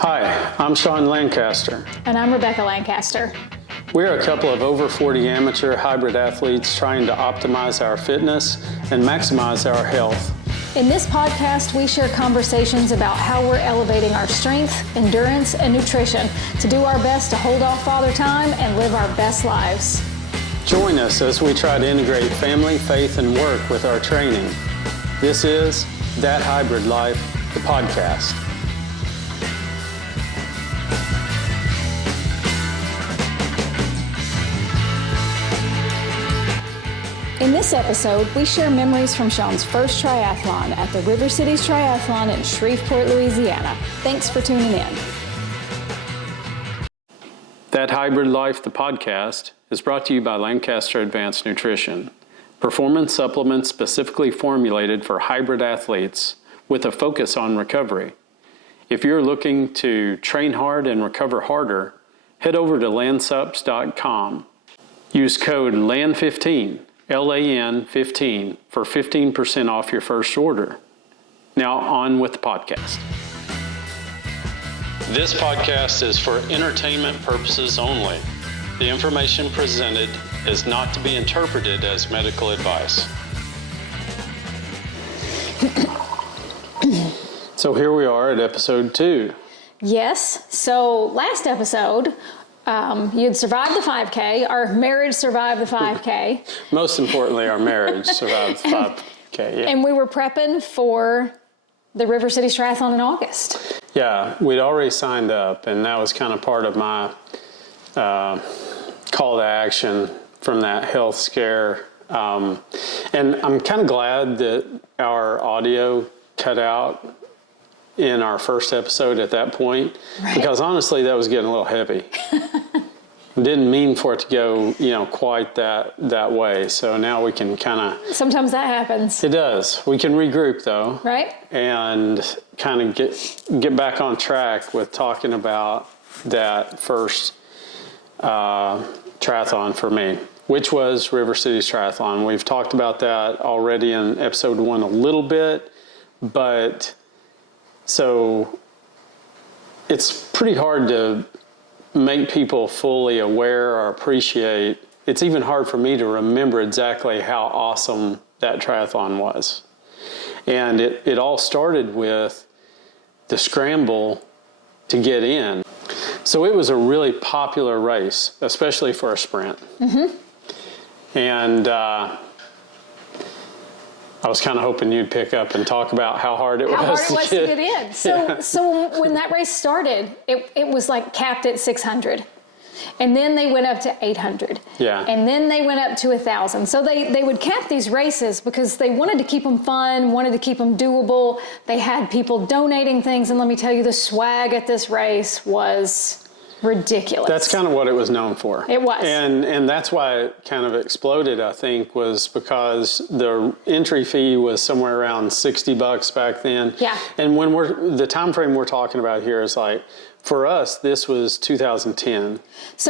Hi, I'm Sean Lancaster. And I'm Rebecca Lancaster. We're a couple of over 40 amateur hybrid athletes trying to optimize our fitness and maximize our health. In this podcast, we share conversations about how we're elevating our strength, endurance, and nutrition to do our best to hold off Father Time and live our best lives. Join us as we try to integrate family, faith, and work with our training. This is That Hybrid Life, the podcast. In this episode, we share memories from Sean's first triathlon at the River Cities Triathlon in Shreveport, Louisiana. Thanks for tuning in. That Hybrid Life, the podcast, is brought to you by Lancaster Advanced Nutrition, performance supplements specifically formulated for hybrid athletes with a focus on recovery. If you're looking to train hard and recover harder, head over to lansups.com. Use code LAN15, LAN15, for 15% off your first order. Now on with the podcast. This podcast is for entertainment purposes only. The information presented is not to be interpreted as medical advice. So here we are at episode 2. Yes, so last episode, you'd survived the 5K. Our marriage survived the 5K. Most importantly, our marriage survived the 5K. Yeah. And we were prepping for the River Cities Triathlon in August. Yeah, we'd already signed up, and that was kind of part of my call to action from that health scare. And I'm kind of glad that our audio cut out in our first episode at that point, right? Because honestly, that was getting a little heavy. Didn't mean for it to go, quite that way. So now we can kind of... Sometimes that happens. It does. We can regroup though. Right. And kind of get back on track with talking about that first triathlon for me, which was River Cities Triathlon. We've talked about that already in episode 1 a little bit, but so it's pretty hard to make people fully aware or appreciate. It's even hard for me to remember exactly how awesome that triathlon was. And it all started with the scramble to get in. So it was a really popular race, especially for a sprint. Mm-hmm. And I was kind of hoping you'd pick up and talk about how hard it was to get in. So when that race started, it was like capped at 600. And then they went up to 800. Yeah. And then they went up to 1,000. So they would cap these races because they wanted to keep them fun, wanted to keep them doable. They had people donating things. And let me tell you, the swag at this race was ridiculous. That's kind of what it was known for. It was. And that's why it kind of exploded, I think, was because the entry fee was somewhere around $60 back then. Yeah. And when the time frame we're talking about here is like, for us, this was 2010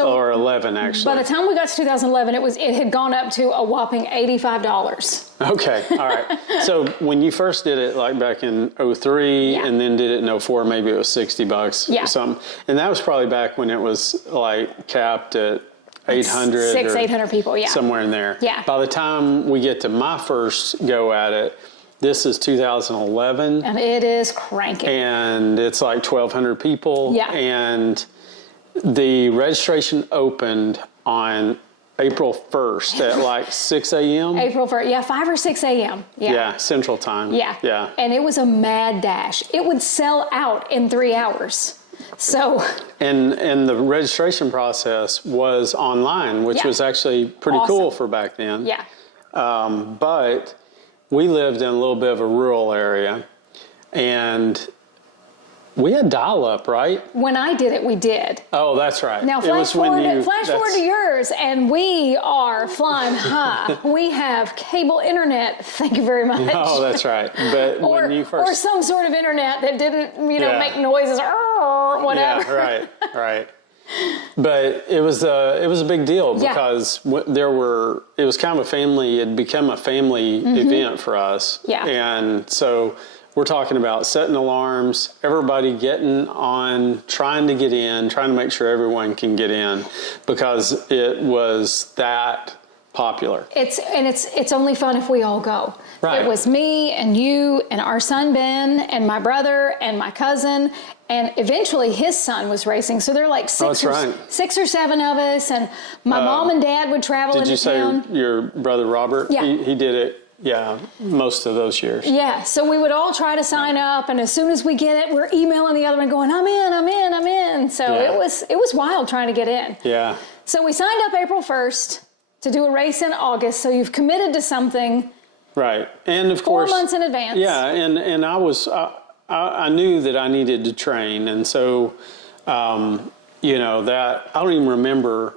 or 11, actually. By the time we got to 2011, it had gone up to a whopping $85. Okay, all right. So when you first did it, like back in 03, yeah, and then did it in 04, maybe it was $60 yeah, or something. And that was probably back when it was like capped at 800. 800 people, yeah. Somewhere in there. Yeah. By the time we get to my first go at it, this is 2011. And it is cranking. And it's like 1,200 people. Yeah. And the registration opened on April 1st at like 6 a.m. April 1st, yeah, 5 or 6 a.m. Yeah, Central Time. Yeah. Yeah. And it was a mad dash. It would sell out in 3 hours. So. And the registration process was online, which was actually pretty cool for back then. Yeah. But we lived in a little bit of a rural area, and we had dial-up, right? When I did it, we did. Oh, that's right. Now, flash forward to yours, and we are flying high. We have cable internet. Thank you very much. Oh, that's right. But when you first... Or some sort of internet that didn't, make noises or whatever. Yeah, right. But it was a big deal because it had become a family event for us. Yeah. And so we're talking about setting alarms, everybody getting on, trying to get in, trying to make sure everyone can get in, because it was that popular. It's only fun if we all go. Right. It was me and you and our son Ben and my brother and my cousin, and eventually his son was racing. So there are like six or seven of us, and my mom and dad would travel into town. Did you say your brother Robert? Yeah. He did it. Yeah, most of those years. Yeah, so we would all try to sign up, and as soon as we get it, we're emailing the other one going, I'm in. So it was wild trying to get in. Yeah. So we signed up April 1st to do a race in August, so you've committed to something. Right, and of 4 course, months in advance. Yeah, and I knew that I needed to train, and so that I don't even remember.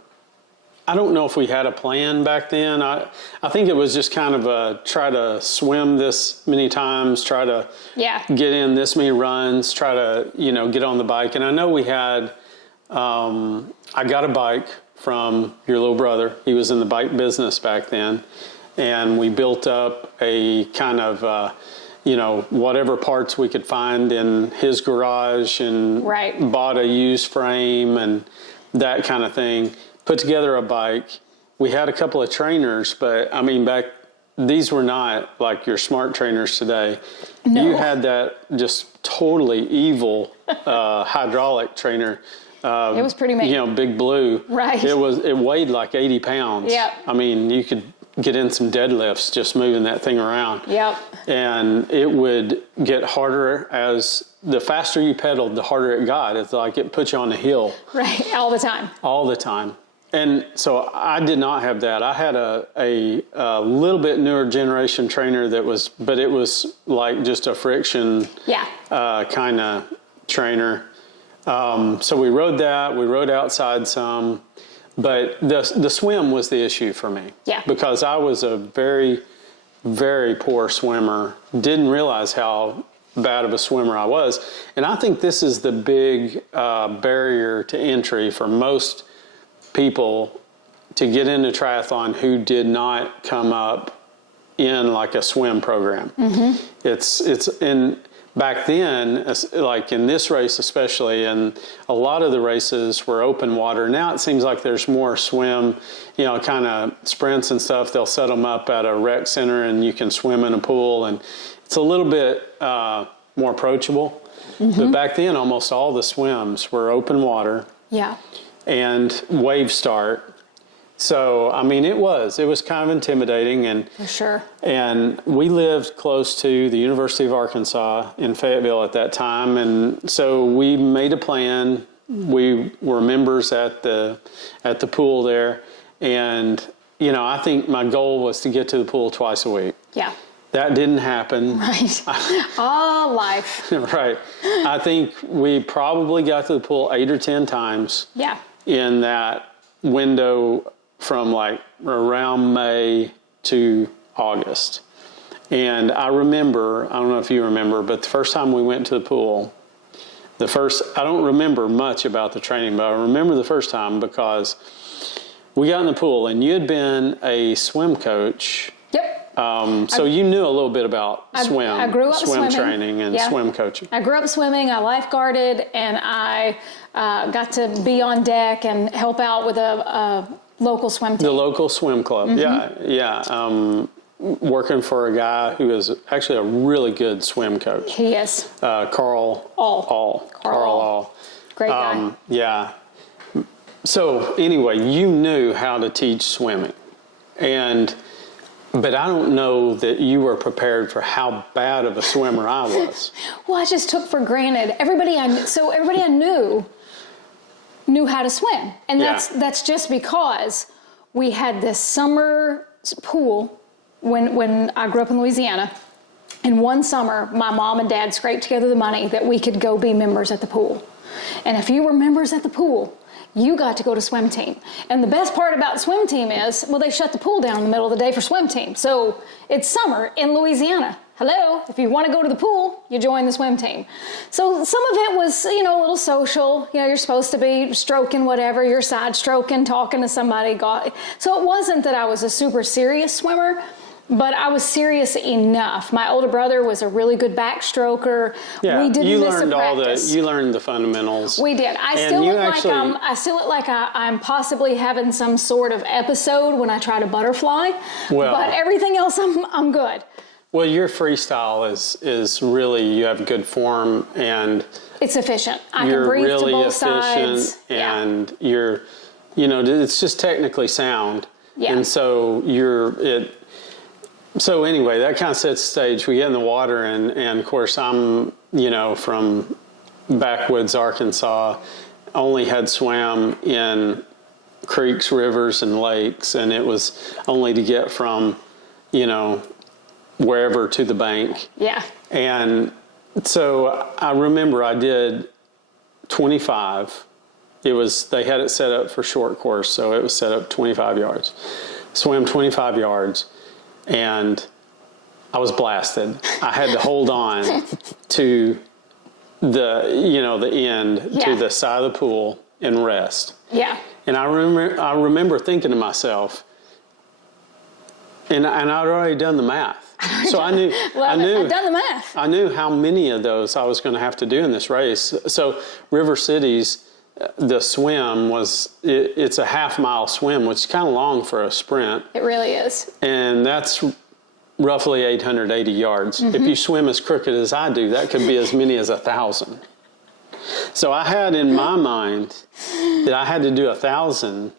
I don't know if we had a plan back then. I think it was just kind of a try to swim this many times, try to get in this many runs, try to get on the bike. And I know we had. I got a bike from your little brother. He was in the bike business back then. And we built up a kind of, whatever parts we could find in his garage and bought a used frame and that kind of thing. Put together a bike. We had a couple of trainers, but I mean, these were not like your smart trainers today. No. You had that just totally evil hydraulic trainer. It was pretty amazing. Big blue. Right. It weighed like 80 pounds. Yep. I mean, you could get in some deadlifts just moving that thing around. Yep. And it would get harder the faster you pedaled, the harder it got. It's like it put you on a hill. Right, all the time. All the time. And so I did not have that. I had a little bit newer generation trainer but it was like just a friction kind of trainer. So we rode that. We rode outside some. But the swim was the issue for me. Yeah. Because I was a very, very poor swimmer. Didn't realize how bad of a swimmer I was. And I think this is the big barrier to entry for most people to get into triathlon who did not come up in like a swim program. Mm-hmm. It's in back then, like in this race especially, and a lot of the races were open water. Now it seems like there's more swim, kind of sprints and stuff. They'll set them up at a rec center and you can swim in a pool, and it's a little bit more approachable. Mm-hmm. But back then, almost all the swims were open water. Yeah. And wave start. So, I mean, it was kind of intimidating. And for sure. And we lived close to the University of Arkansas in Fayetteville at that time. And so we made a plan. We were members at the pool there. And, I think my goal was to get to the pool twice a week. Yeah. That didn't happen. Right. Life. Right. I think we probably got to the pool 8 or 10 times. Yeah. In that window from like around May to August. And I remember, I don't know if you remember, but the first time we went to the pool, I don't remember much about the training, but I remember the first time because we got in the pool and you had been a swim coach. Yep. So you knew a little bit about swim. I grew up swim training and swim coaching. I grew up swimming. I lifeguarded, and I got to be on deck and help out with a local swim team. The local swim club. Mm-hmm. Yeah. Working for a guy who is actually a really good swim coach. He is. Carl All. Great guy. Yeah. So anyway, you knew how to teach swimming, but I don't know that you were prepared for how bad of a swimmer I was. Well, I just took for granted everybody I knew how to swim, and that's just because we had this summer pool when I grew up in Louisiana. And one summer, my mom and dad scraped together the money that we could go be members at the pool. And if you were members at the pool, you got to go to swim team. And the best part about swim team is, they shut the pool down in the middle of the day for swim team. So it's summer in Louisiana. Hello, if you want to go to the pool, you join the swim team. So some of it was, a little social. You're supposed to be stroking whatever, you're side stroking, talking to somebody. So it wasn't that I was a super serious swimmer, But I was serious enough. My older brother was a really good backstroker. Yeah, We didn't you miss learned a practice. you learned the fundamentals. We did. I still look like I'm possibly having some sort of episode when I try to butterfly. Well, but everything else, I'm good. Well, your freestyle is really, you have good form, and It's efficient. I can you're breathe really to both efficient, sides. and you're, it's just technically sound. Yeah. And so so anyway, that kind of sets the stage. We get in the water, and of course I'm, from backwoods Arkansas, only had swam in creeks, rivers, and lakes, and it was only to get from, wherever to the bank. Yeah. And so I remember I did 25. They had it set up for short course, so it was set up 25 yards. Swam 25 yards, and I was blasted. I had to hold on to the end, to the side of the pool, and rest. Yeah. And I remember thinking to myself, and I'd already done the math. So I knew, I've done the math. I knew how many of those I was going to have to do in this race. So River Cities, the swim it's a half-mile swim, which is kind of long for a sprint. It really is. And that's roughly 880 yards. Mm-hmm. If you swim as crooked as I do, that could be as many as 1,000. So I had in my mind that I had to do 1,000,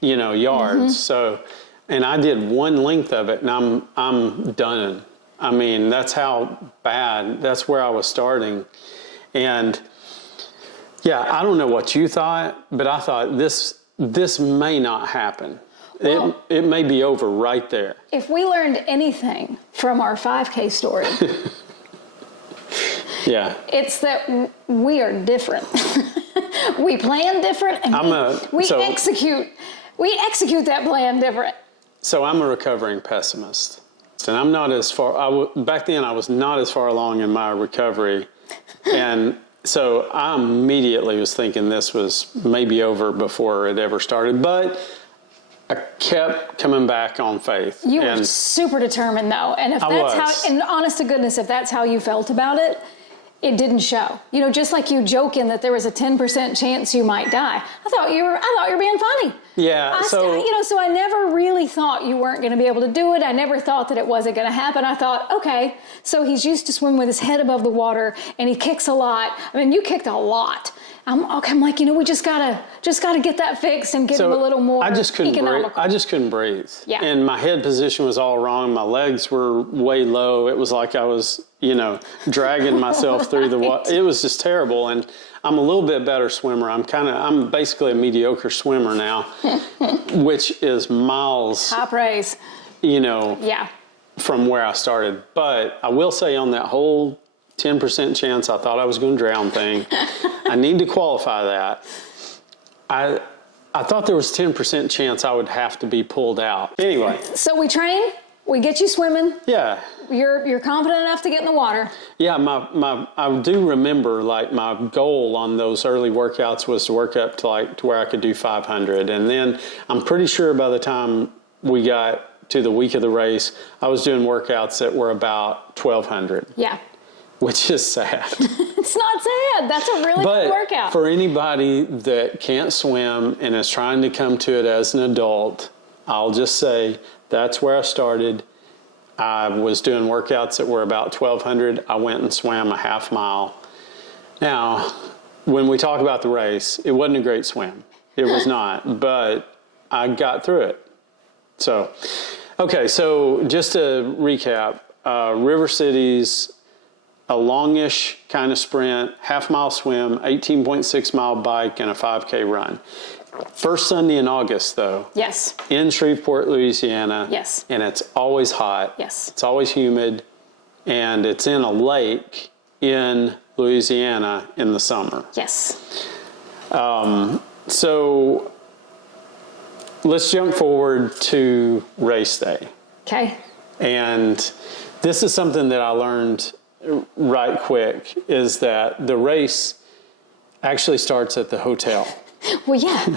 yards. Mm-hmm. So, and I did one length of it, and I'm done. I mean, that's how bad. That's where I was starting, and yeah, I don't know what you thought, but I thought this may not happen. Well, it may be over right there. If we learned anything from our 5K story, Yeah, it's that we are different. We plan different, and we execute that plan different. So I'm a recovering pessimist, and I'm not as far. Back then, I was not as far along in my recovery, and so I immediately was thinking this was maybe over before it ever started. But I kept coming back on faith. You were super determined, though, and if that's and honest to goodness, if that's how you felt about it, it didn't show. Just like you joking that there was a 10% chance you might die. I thought you were being funny. Yeah. So I never really thought you weren't going to be able to do it. I never thought that it wasn't going to happen. I thought, okay, so he's used to swim with his head above the water, and he kicks a lot. I mean, you kicked a lot. I'm like, we just gotta get that fixed and get him a little more economical. I just couldn't breathe. Yeah. And my head position was all wrong. My legs were way low. It was like I was, dragging myself through the water. It was just terrible. And I'm a little bit better swimmer. I'm basically a mediocre swimmer now, which is miles. High praise. Yeah. From where I started. But I will say on that whole 10% chance I thought I was going to drown thing, I need to qualify that. I thought there was a 10% chance I would have to be pulled out. Anyway. So we train, we get you swimming. Yeah. You're confident enough to get in the water. Yeah, I do remember my goal on those early workouts was to work up to where I could do 500. And then I'm pretty sure by the time we got to the week of the race, I was doing workouts that were about 1,200. Yeah. Which is sad. It's not sad. That's a really good workout. For anybody that can't swim and is trying to come to it as an adult, I'll just say that's where I started. I was doing workouts that were about 1,200. I went and swam a half mile. Now, when we talk about the race, it wasn't a great swim. It was not, but I got through it. So, okay, so just to recap, River Cities, a longish kind of sprint, half-mile swim, 18.6 mile bike, and a 5K run. First Sunday in August, though. Yes. In Shreveport, Louisiana. Yes. And it's always hot. Yes. It's always humid. And it's in a lake in Louisiana in the summer. Yes. So let's jump forward to race day. Okay. And this is something that I learned right quick, is that the race actually starts at the hotel. Well, yeah.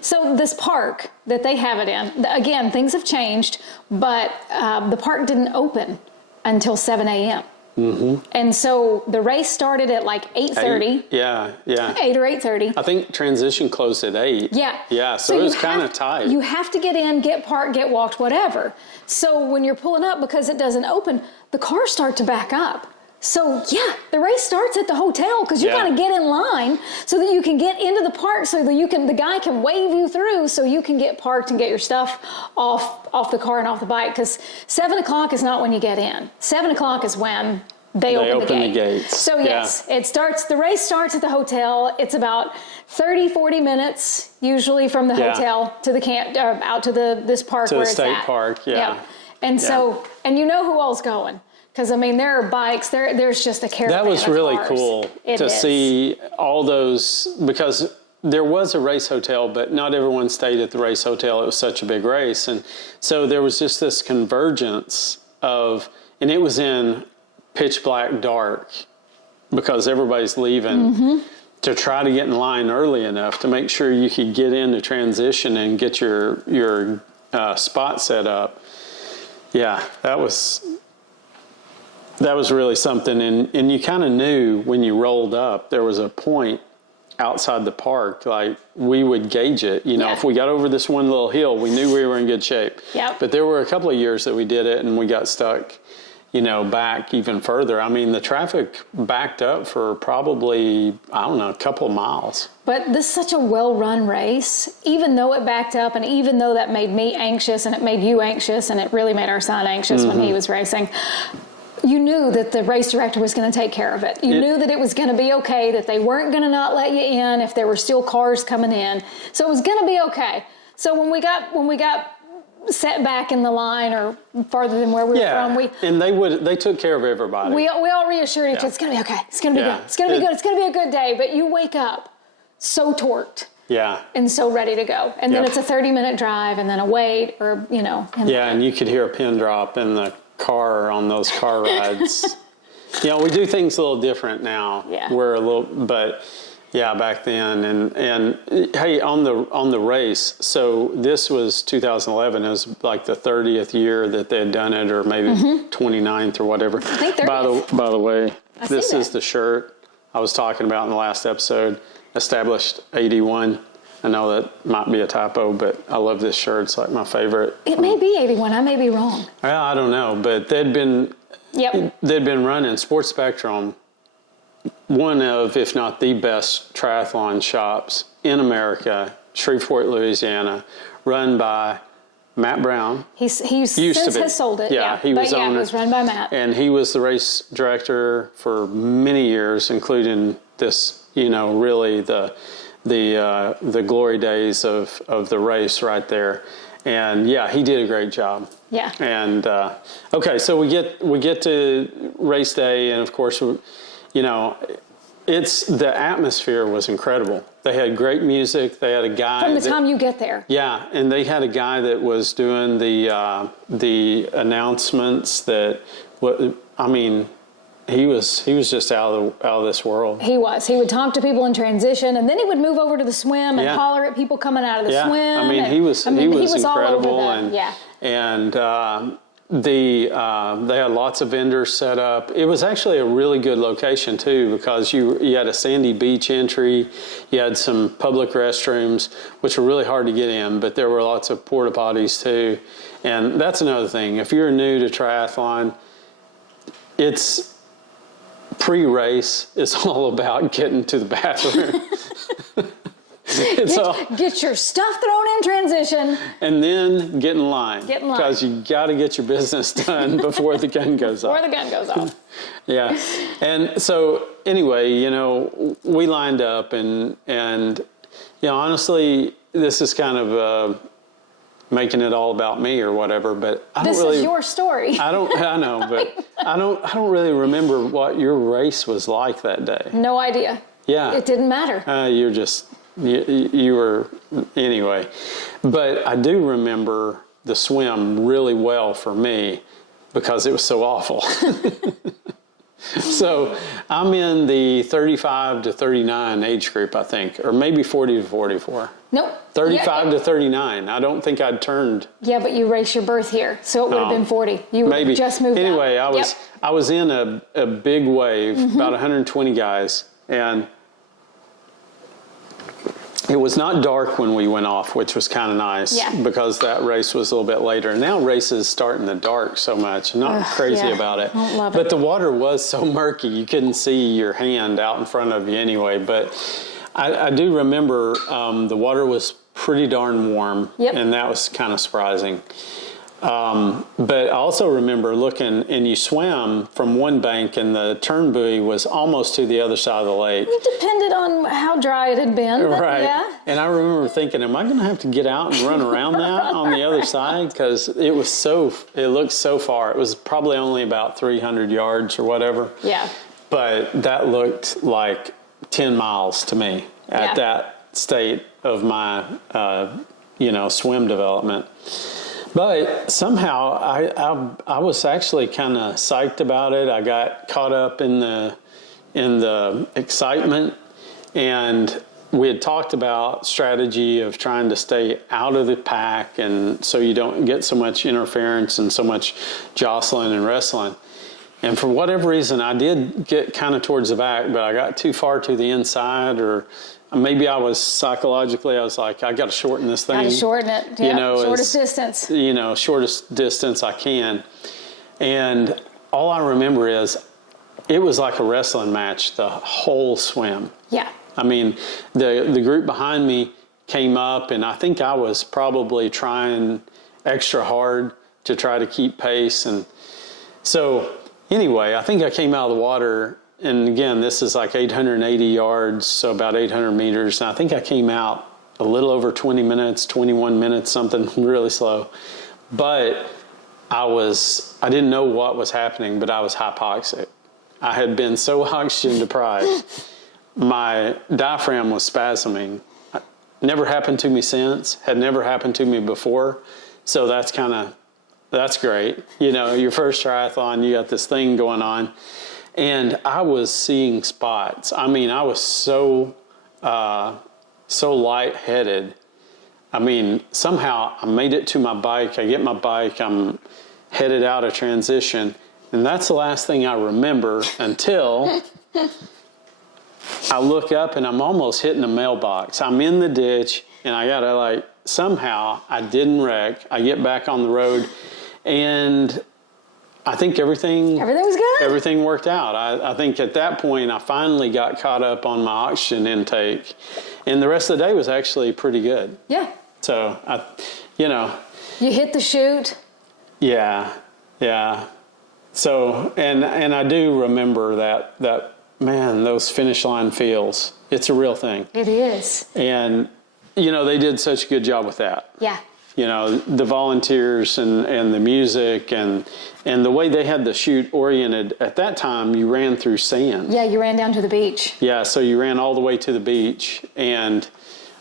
So this park that they have it in, again, things have changed, but the park didn't open until 7 a.m. Mm-hmm. And so the race started at like 8:30. Yeah. 8 or 8:30. I think transition closed at 8. Yeah. Yeah, so it was kind of tight. You have to get in, get parked, get walked, whatever. So when you're pulling up, because it doesn't open, the cars start to back up. So yeah, the race starts at the hotel because you got to get in line so that you can get into the park, so that the guy can wave you through so you can get parked and get your stuff off the car and off the bike. Because 7 o'clock is not when you get in. 7 o'clock is when they open the gates. So yes, the race starts at the hotel. It's about 30-40 minutes usually from the hotel to the camp, out to this park where it's at. To the state park, And so, and you know who all's going. Because, I mean, there are bikes, there's just a caravan. That was really cars. cool to see all those, because there was a race hotel, but not everyone stayed at the race hotel. It was such a big race. And so there was just this convergence and it was in pitch black dark because everybody's leaving to try to get in line early enough to make sure you could get into transition and get your spot set up. Yeah, that was really something, and you kind of knew when you rolled up, there was a point outside the park, like we would gauge it. If we got over this one little hill, we knew we were in good shape. Yep. But there were a couple of years that we did it and we got stuck, back even further. I mean, the traffic backed up for probably, a couple of miles. But this is such a well-run race, even though it backed up and even though that made me anxious and it made you anxious and it really made our son anxious when he was racing. You knew that the race director was going to take care of it. You knew that it was going to be okay, that they weren't going to not let you in if there were still cars coming in. So it was going to be okay. So when we got set back in the line or farther than where we were from, they took care of everybody. We all reassured each other, it's going to be okay. It's going to be good. It's going to be good. It's going to be a good day. But you wake up so torqued. Yeah. And so ready to go. And then it's a 30-minute drive and then a wait or, and you could hear a pin drop in the car on those car rides. We do things a little different now. Yeah. Back then and hey, on the race. So this was 2011. It was like the 30th year that they had done it, or maybe 29th or whatever. I think 30th. By the way, this is the shirt I was talking about in the last episode. Established 81. I know that might be a typo, but I love this shirt. It's like my favorite. It may be 81. I may be wrong. Well, I don't know, but they'd been running Sports Spectrum, one of, if not the best triathlon shops in America, Shreveport, Louisiana, run by Matt Brown. He has sold it. He was owner. It was run by Matt. And he was the race director for many years, including this, really the glory days of the race right there. And he did a great job. Yeah. And okay, so we get to race day, and of course, it's the atmosphere was incredible. They had great music. They had a guy from the time you get there. Yeah, and they had a guy that was doing the announcements. He was just out of this world. He was. He would talk to people in transition, and then he would move over to the swim and holler at people coming out of the swim. He was incredible. And they had lots of vendors set up. It was actually a really good location too, because you had a sandy beach entry, you had some public restrooms, which were really hard to get in, but there were lots of porta potties too. And that's another thing. If you're new to triathlon, it's pre-race, it's all about getting to the bathroom. Get your stuff thrown in transition. And then get in line. Because you got to get your business done before the gun goes off. Before the gun goes off. Yeah. And so anyway, we lined up and honestly, this is kind of making it all about me or whatever, but this is your story. I know, but I don't really remember what your race was like that day. No idea. Yeah. It didn't matter. You were, anyway. But I do remember the swim really well for me because it was so awful. So I'm in the 35 to 39 age group, I think, or maybe 40 to 44. Nope. 35 to 39. I don't think I'd turned. Yeah, but you erased your birth year, so it would have been 40. You would Maybe. have just moved Anyway, out. I was in a big wave, about 120 guys, and it was not dark when we went off, which was kind of nice because that race was a little bit later. Now races start in the dark so much. I'm not crazy about it. Don't love but it. the water was so murky, you couldn't see your hand out in front of you anyway. But I do remember the water was pretty darn warm, and that was kind of surprising. But I also remember looking, and you swam from one bank, and the turn buoy was almost to the other side of the lake. It depended on how dry it had been. But Right. Yeah. And I remember thinking, am I going to have to get out and run around that on the other side? Because it looked so far. It was probably only about 300 yards or whatever. Yeah. But that looked like 10 miles to me at that state of my, swim development. But somehow I was actually kind of psyched about it. I got caught up in the excitement, and we had talked about strategy of trying to stay out of the pack, and so you don't get so much interference and so much jostling and wrestling. And for whatever reason, I did get kind of towards the back, but I got too far to the inside, or maybe I was psychologically, I was like, I got to shorten this thing. Got to shorten it. Yeah. Shortest distance. Shortest distance I can. And all I remember is it was like a wrestling match, the whole swim. Yeah. I mean, the group behind me came up, and I think I was probably trying extra hard to try to keep pace. And so anyway, I think I came out of the water, and again, this is like 880 yards, so about 800 meters. And I think I came out a little over 20 minutes, 21 minutes, something really slow. But I didn't know what was happening, but I was hypoxic. I had been so oxygen deprived. My diaphragm was spasming. Never happened to me since, had never happened to me before. So that's great. Your first triathlon, you got this thing going on. And I was seeing spots. I mean, I was so lightheaded. I mean, somehow I made it to my bike. I get my bike. I'm headed out of transition. And that's the last thing I remember until I look up and I'm almost hitting a mailbox. I'm in the ditch, and I got to somehow I didn't wreck. I get back on the road, and I think everything was good. Everything worked out. I think at that point I finally got caught up on my oxygen intake, and the rest of the day was actually pretty good. Yeah. So You hit the chute. Yeah. So and I do remember that man, those finish line feels. It's a real thing. It is. And they did such a good job with that. Yeah. The volunteers and the music and the way they had the chute oriented. At that time, you ran through sand. Yeah, you ran down to the beach. Yeah, so you ran all the way to the beach, and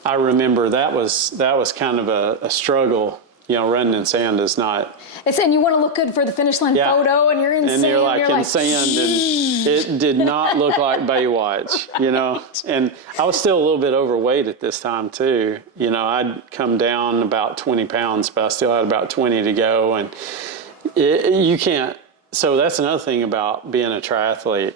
I remember that was kind of a struggle. Running in sand is not. And you want to look good for the finish line photo, and you're in sand. And you're in sand, and it did not look like Baywatch, And I was still a little bit overweight at this time too. I'd come down about 20 pounds, but I still had about 20 to go, and you can't. So that's another thing about being a triathlete.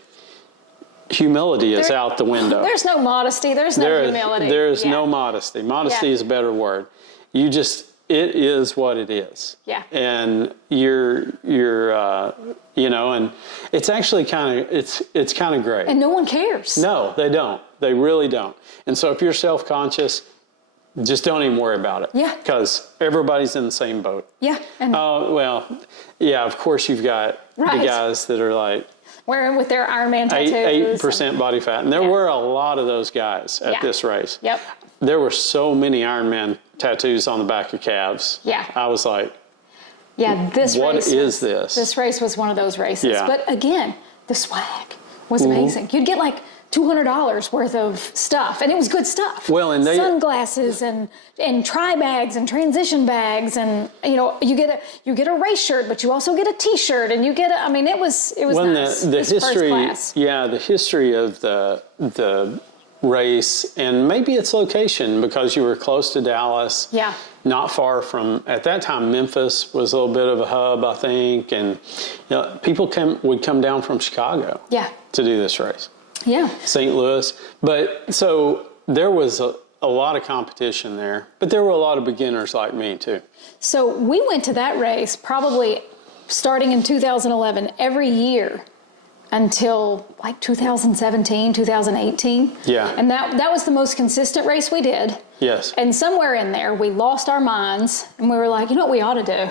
Humility is out the window. There's no modesty. There's no humility. There's no modesty. Modesty is a better word. It is what it is. Yeah. And you're and it's actually it's kind of great. And no one cares. No, they don't. They really don't. And so if you're self-conscious, just don't even worry about it. Yeah. Because everybody's in the same boat. Yeah. And of course you've got the guys that are wearing with their Ironman tattoos. 8% body fat. And there were a lot of those guys at this race. Yep. There were so many Ironman tattoos on the back of calves. Yeah. I was like, what is this? This race was one of those races. Yeah. But again, the swag was amazing. You'd get $200 worth of stuff, and it was good stuff. Well, and sunglasses and tri bags and transition bags, and you get a race shirt, but you also get a T-shirt, and you get it was nice. The It was history, first class. the history of the race, and maybe its location, because you were close to Dallas. Yeah. Not far from, at that time, Memphis was a little bit of a hub, I think, and people would come down from Chicago. Yeah. To do this race. Yeah. St. Louis. But so there was a lot of competition there, but there were a lot of beginners like me too. So we went to that race probably starting in 2011 every year until like 2017, 2018. Yeah. And that was the most consistent race we did. Yes. And somewhere in there, we lost our minds, and we were like, you know what we ought to do?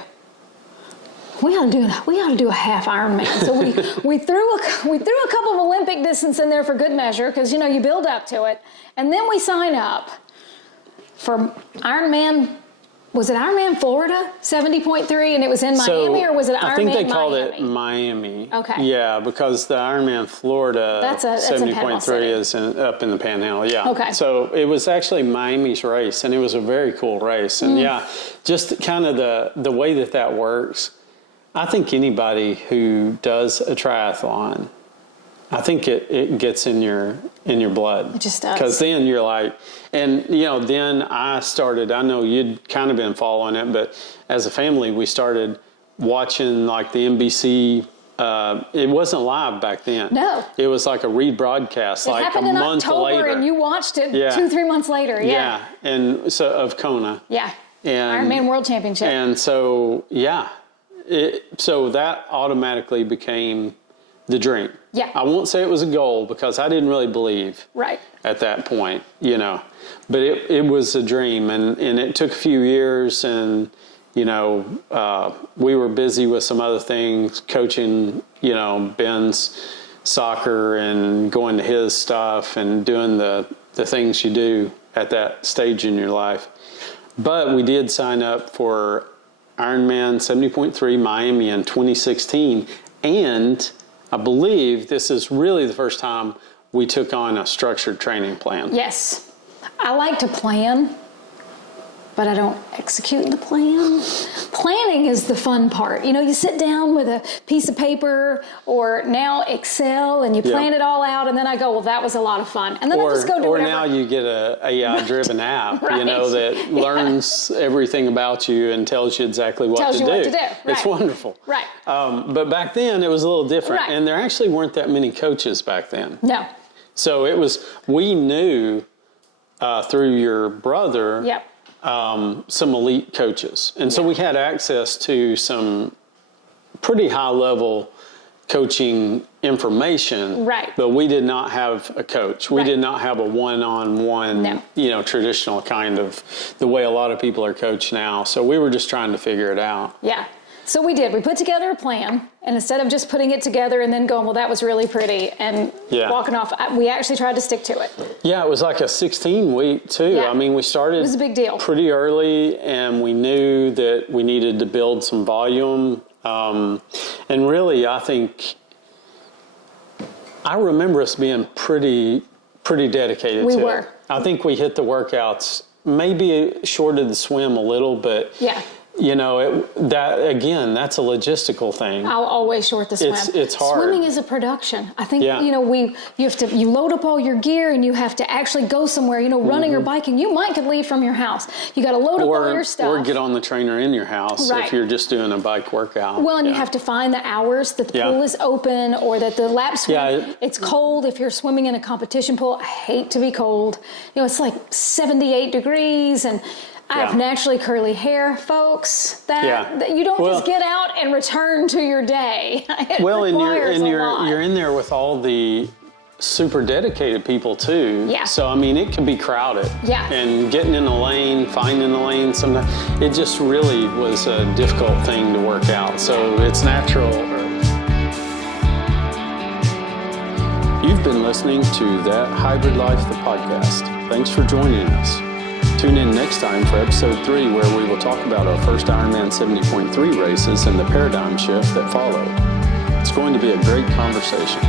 We ought to do a half Ironman. So we threw a couple of Olympic distance in there for good measure, because you build up to it, and then we sign up for Ironman. Was it Ironman Florida 70.3, and it was in Miami, or was it Ironman Miami? I think they called it Miami. Okay. Yeah, because the Ironman Florida that's 70.3 is up in the Panhandle. Yeah. Okay. So it was actually Miami's race, and it was a very cool race. And just kind of the way that works. I think anybody who does a triathlon, I think it gets in your blood. It just does. Because then you're like, and then I know you'd kind of been following it, but as a family, we started watching like the NBC. It wasn't live back then. No. It was like a rebroadcast, It like happened a in month October, later. and you watched it Yeah. 2-3 months later. Yeah. And so of Kona. Yeah. And Ironman World Championship. And so so that automatically became the dream. Yeah. I won't say it was a goal, because I didn't really believe Right. at that point, but it was a dream, and it took a few years, and we were busy with some other things, coaching Ben's soccer and going to his stuff and doing the things you do at that stage in your life. But we did sign up for Ironman 70.3 Miami in 2016, and I believe this is really the first time we took on a structured training plan. Yes. I like to plan, but I don't execute the plan. Planning is the fun part. You sit down with a piece of paper or now Excel, and you plan it all out, and then I go, well, that was a lot of fun. And then I just go do whatever. Or now you get a AI-driven app, Right. that learns everything about you and tells you exactly what to do. What to do. It's Right. wonderful. Right. But back then, it was a little different. Right. And there actually weren't that many coaches back then. No. So we knew through your brother, Yep. some elite coaches. And so we had access to some pretty high level coaching information. Right. But we did not have a coach. We Right. did not have a one-on-one, No. traditional kind of the way a lot of people are coached now. So we were just trying to figure it out. Yeah. So we did. We put together a plan, and instead of just putting it together and then going, well, that was really pretty, and walking off, we actually tried to stick to it. Yeah, it was like a 16-week too. Yeah. I mean, we started It was a big deal. pretty early, and we knew that we needed to build some volume. And really, I think I remember us being pretty dedicated We to were. it. I think we hit the workouts, maybe shorted the swim a little, but Yeah. that's a logistical thing. I'll always short the swim. It's hard. Swimming is a production. I think, Yeah. you load up all your gear, and you have to actually go somewhere, running or biking. You could leave from your house. You got to load up all your stuff. Or get on the trainer in your house Right. if you're just doing a bike workout. Well, and you have to find the hours that the pool is open, or that the lap swim, it's cold if you're swimming in a competition pool. I hate to be cold. It's like 78 degrees, and I have naturally curly hair, folks. That you don't just get out and return to your day. It requires a lot. You're in there with all the super dedicated people too. Yeah. So I mean, it can be crowded. Yeah. And getting in a lane, finding a lane, sometimes it just really was a difficult thing to work out. So it's natural. You've been listening to That Hybrid Life, the podcast. Thanks for joining us. Tune in next time for episode 3, where we will talk about our first Ironman 70.3 races and the paradigm shift that followed. It's going to be a great conversation.